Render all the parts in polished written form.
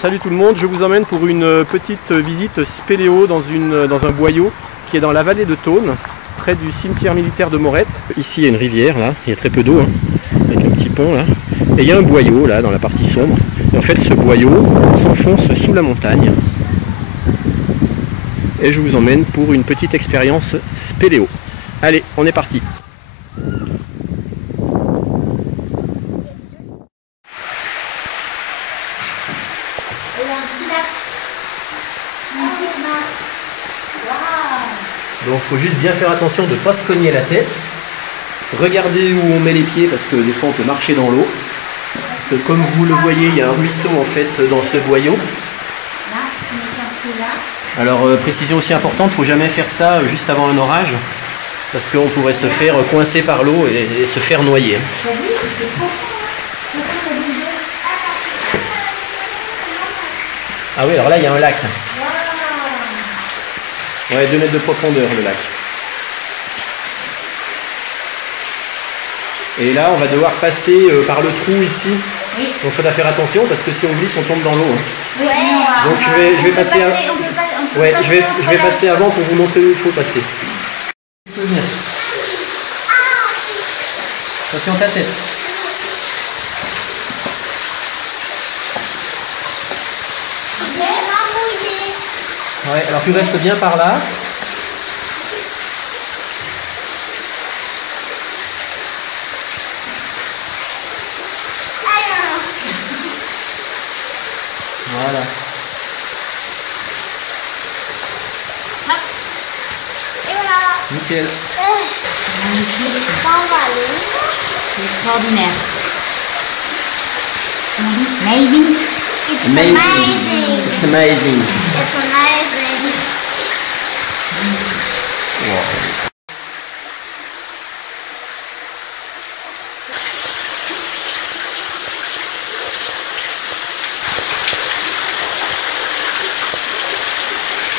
Salut tout le monde, je vous emmène pour une petite visite spéléo dans un boyau qui est dans la vallée de Thônes, près du cimetière militaire de Morette. Ici il y a une rivière, là, il y a très peu d'eau, avec un petit pont là. Et il y a un boyau là dans la partie sombre. Et en fait ce boyau s'enfonce sous la montagne. Et je vous emmène pour une petite expérience spéléo. Allez, on est parti. Donc il faut juste bien faire attention de ne pas se cogner la tête. Regardez où on met les pieds parce que des fois on peut marcher dans l'eau. Parce que comme vous le voyez, il y a un ruisseau en fait dans ce boyau. Alors précision aussi importante, il ne faut jamais faire ça juste avant un orage. Parce qu'on pourrait se faire coincer par l'eau et se faire noyer. Ah oui, alors là il y a un lac. Ouais, 2 mètres de profondeur le lac. Et là, on va devoir passer par le trou ici. Oui. Donc il faudra faire attention parce que si on glisse, on tombe dans l'eau. Hein. Ouais. Donc je vais passer. Ouais, je vais passer avant pour vous montrer où il faut passer. Tu peux venir. Attention ta tête. Ouais, alors tu restes bien par là. Voilà. Et voilà. Nickel. C'est extraordinaire. Amazing. It's amazing. It's amazing. It's amazing. Wow.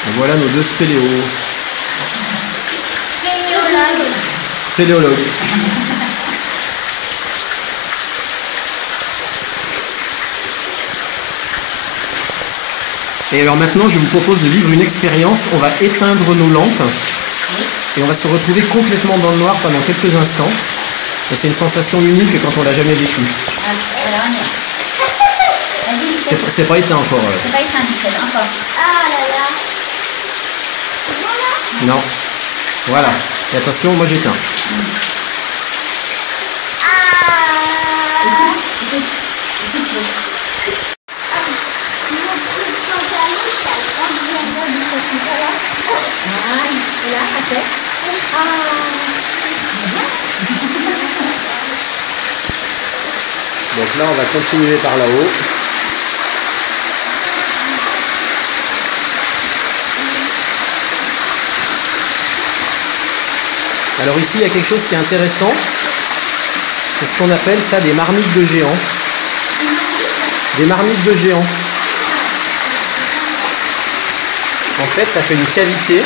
Et voilà nos deux spéléos. Spéléologue. Spéléologue. Et alors maintenant, je vous propose de vivre une expérience. On va éteindre nos lampes et on va se retrouver complètement dans le noir pendant quelques instants. Et c'est une sensation unique quand on l'a jamais vécue. C'est pas éteint encore. C'est pas éteint, Michel, encore. Ah là là. Voilà. Non. Voilà. Et attention, moi j'éteins. Donc là, on va continuer par là-haut. Alors ici, il y a quelque chose qui est intéressant. C'est ce qu'on appelle ça des marmites de géants. Des marmites de géants. En fait, ça fait une cavité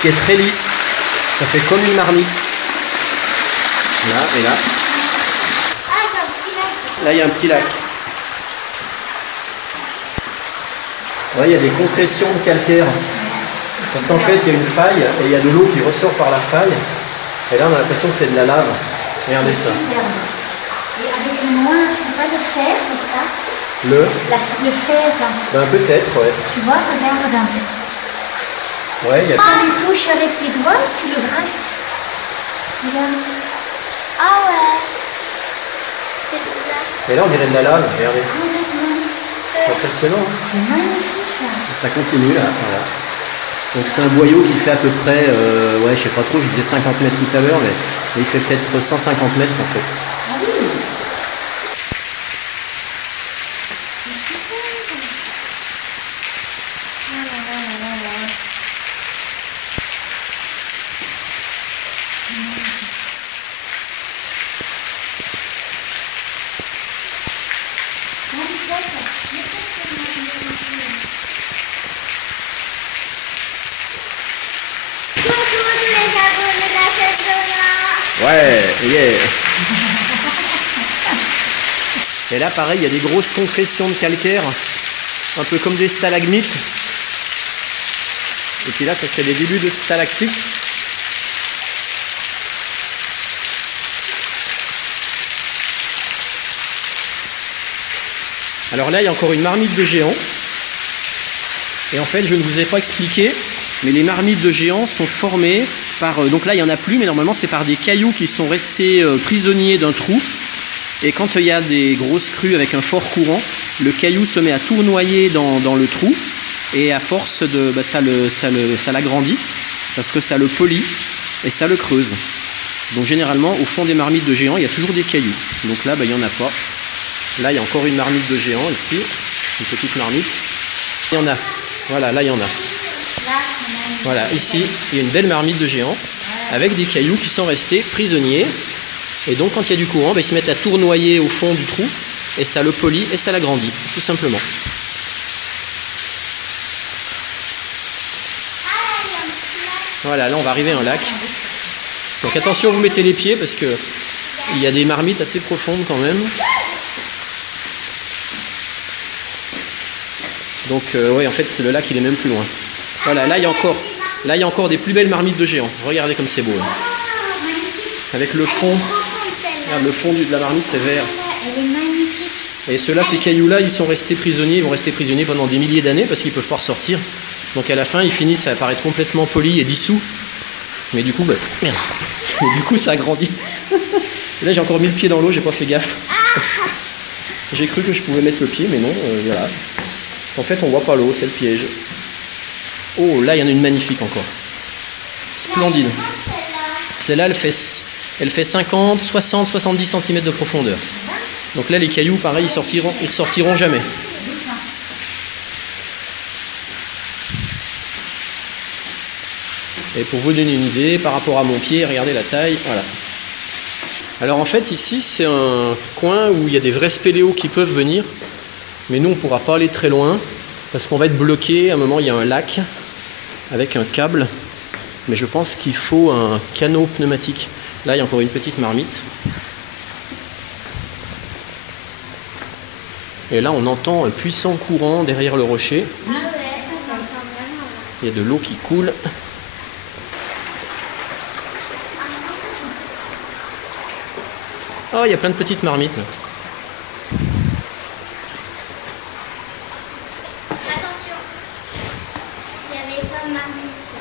qui est très lisse. Ça fait comme une marmite. Là et là. Là, il y a un petit lac. Ouais, il y a des compressions de calcaire. Parce qu'en fait, il y a une faille et il y a de l'eau qui ressort par la faille. Et là, on a l'impression que c'est de la lave. Regardez ça. Et avec le noir, c'est pas le fer, c'est ça? Le fer. Ben peut-être, ouais. Tu vois, regarde. Ouais, il y a... Quand tu touches avec tes doigts, tu le grattes. Regarde. Ah ouais. C'est bizarre. Et là, on dirait de la lave, regardez. Complètement. C'est impressionnant. Hein. C'est magnifique. Ça continue là, voilà. Donc c'est un boyau qui fait à peu près, ouais, je sais pas trop, je disais 50 mètres tout à l'heure, mais il fait peut-être 150 mètres en fait. Ah oui. Ouais, yeah. Et là, pareil, il y a des grosses concrétions de calcaire un peu comme des stalagmites. Et puis là, ça serait des débuts de stalactites. Alors là, il y a encore une marmite de géant. Et en fait, je ne vous ai pas expliqué, mais les marmites de géant sont formées par... donc là, il n'y en a plus, mais normalement, c'est par des cailloux qui sont restés prisonniers d'un trou. Et quand il y a des grosses crues avec un fort courant, le caillou se met à tournoyer dans le trou. Et à force, ça l'agrandit, parce que ça le polit et ça le creuse. Donc généralement, au fond des marmites de géant, il y a toujours des cailloux. Donc là, il n'y en a pas. Là, il y a encore une marmite de géant ici, une petite marmite. Il y en a. Voilà, là, il y en a. Voilà, ici, il y a une belle marmite de géant avec des cailloux qui sont restés prisonniers. Et donc, quand il y a du courant, ils se mettent à tournoyer au fond du trou et ça le polit et ça l'agrandit, tout simplement. Voilà, là, on va arriver à un lac. Donc, attention, vous mettez les pieds parce que il y a des marmites assez profondes quand même. Donc ouais, en fait c'est le lac, il est même plus loin. Voilà, là il y a encore des plus belles marmites de géants. Regardez comme c'est beau. Là. Avec le fond. Regarde, le fond de la marmite c'est vert. Elle est magnifique. Et ceux-là, ces cailloux-là, ils sont restés prisonniers. Ils vont rester prisonniers pendant des milliers d'années parce qu'ils ne peuvent pas ressortir. Donc à la fin, ils finissent à apparaître complètement polis et dissous. Mais du coup, merde. Mais du coup, ça a grandi. Là, j'ai encore mis le pied dans l'eau, j'ai pas fait gaffe. J'ai cru que je pouvais mettre le pied, mais non, voilà. En fait, on voit pas l'eau, c'est le piège. Oh, là, il y en a une magnifique encore. Splendide. Celle-là, elle fait 50, 60, 70 cm de profondeur. Donc là, les cailloux, pareil, ils ressortiront jamais. Et pour vous donner une idée, par rapport à mon pied, regardez la taille, voilà. Alors en fait, ici, c'est un coin où il y a des vrais spéléos qui peuvent venir. Mais nous, on ne pourra pas aller très loin parce qu'on va être bloqué. À un moment, il y a un lac avec un câble. Mais je pense qu'il faut un canot pneumatique. Là, il y a encore une petite marmite. Et là, on entend un puissant courant derrière le rocher. Il y a de l'eau qui coule. Oh, il y a plein de petites marmites là.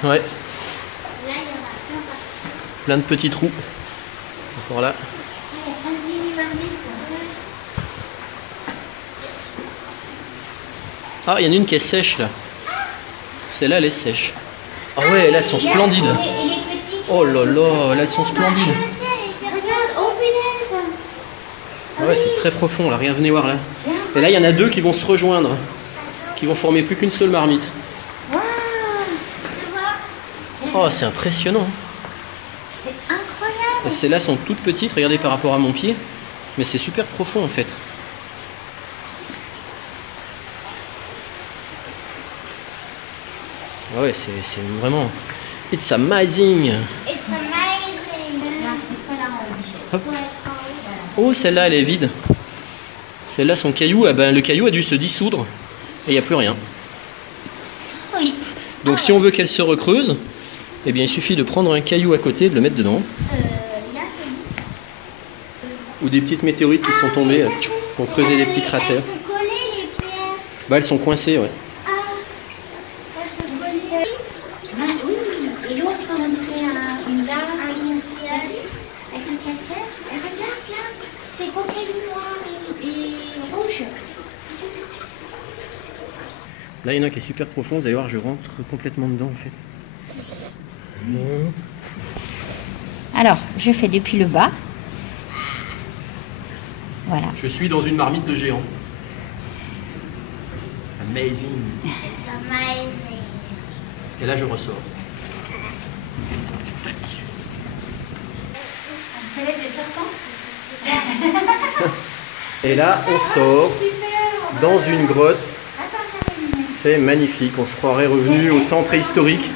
Ouais. Là, il y a plein de petits trous. Encore là. Il y a plein de mini-marmites. Ah, il y en a une qui est sèche là. Celle-là, elle est sèche. Ah ouais, là, elles sont splendides. Oh là là, là, elles sont splendides. Ah ouais, c'est très profond là, regarde, venez voir là. Et là, il y en a deux qui vont se rejoindre. Qui vont former plus qu'une seule marmite. Oh, c'est impressionnant. C'est incroyable. Et celles-là sont toutes petites, regardez par rapport à mon pied. Mais c'est super profond en fait. Ouais, c'est vraiment... It's amazing. It's amazing. Hop. Oh, celle-là, elle est vide. Celle-là, son caillou, le caillou a dû se dissoudre. Et il n'y a plus rien. Oui. Donc si on veut qu'elle se recreuse, eh bien, il suffit de prendre un caillou à côté et de le mettre dedans. Ou des petites météorites qui sont tombées, qui ont creusé des petits cratères. Elles sont collées, les pierres. Bah, elles sont coincées, ouais. Elles sont collées. Oui. Et l'autre, on a fait une barre avec un calcaire. Et regarde là, c'est quoi caillou noir et rouge. Là, il y en a qui est super profond. Vous allez voir, je rentre complètement dedans, en fait. Alors, je fais depuis le bas. Voilà. Je suis dans une marmite de géant. Amazing. It's amazing. Et là, je ressors. Un squelette de serpent. Et là, on sort dans une grotte. C'est magnifique. On se croirait revenu au temps préhistorique.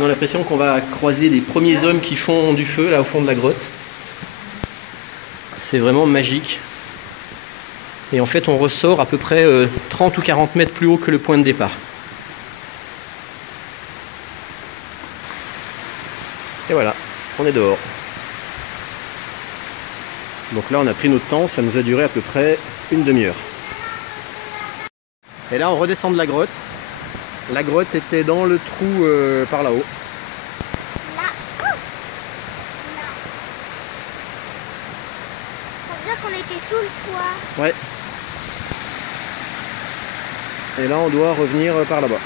On a l'impression qu'on va croiser les premiers hommes qui font du feu là au fond de la grotte. C'est vraiment magique. Et en fait, on ressort à peu près 30 ou 40 mètres plus haut que le point de départ. Et voilà, on est dehors. Donc là, on a pris notre temps, ça nous a duré à peu près une demi-heure. Et là, on redescend de la grotte. La grotte était dans le trou par là-haut. Ça veut dire qu'on était sous le toit. Ouais. Et là, on doit revenir par là-bas.